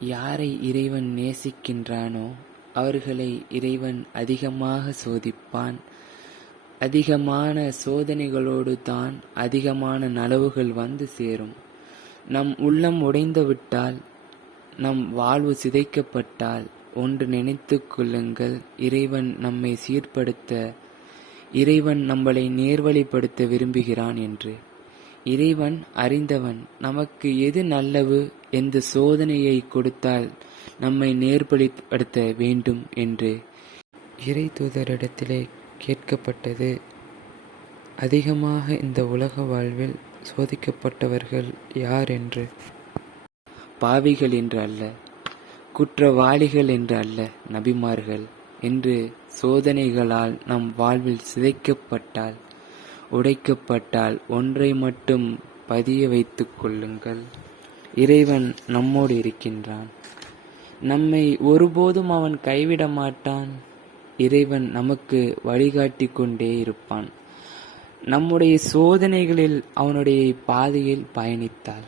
யாரை இறைவன் நேசிக்கின்றானோ அவர்களை இறைவன் அதிகமாக சோதிப்பான். அதிகமான சோதனைகளோடு தான் அதிகமான நலவுகள் வந்து சேரும். நம் உள்ளம் உடைந்துவிட்டால் நம் வாழ்வு சிதைக்கப்பட்டால் ஒன்று நினைத்து கொள்ளுங்கள் இறைவன் நம்மை சீர்படுத்த இறைவன் நம்மளை நேர்வழிப்படுத்த விரும்புகிறான் என்று. இறைவன் அறிந்தவன். நமக்கு எது நல்லவு எந்த சோதனையை கொடுத்தால் நம்மை நேர்வழிப்படுத்த வேண்டும் என்று. இறை தூதரிடத்திலே கேட்கப்பட்டது. அதிகமாக இந்த உலக வாழ்வில் சோதிக்கப்பட்டவர்கள் யார் என்று. பாவிகள் என்று அல்ல. குற்றவாளிகள் என்று அல்ல நபிமார்கள். என்று சோதனைகளால் நம் வாழ்வில் சிதைக்கப்பட்டால் உடைக்கப்பட்டால் ஒன்றை மட்டும் பதிய வைத்து கொள்ளுங்கள். இறைவன் நம்மோடு இருக்கின்றான். நம்மை ஒருபோதும் அவன் கைவிட மாட்டான். இறைவன் நமக்கு வழிகாட்டி கொண்டே இருப்பான். நம்முடைய சோதனைகளில் அவனுடைய பாதையில் பயணித்தால்.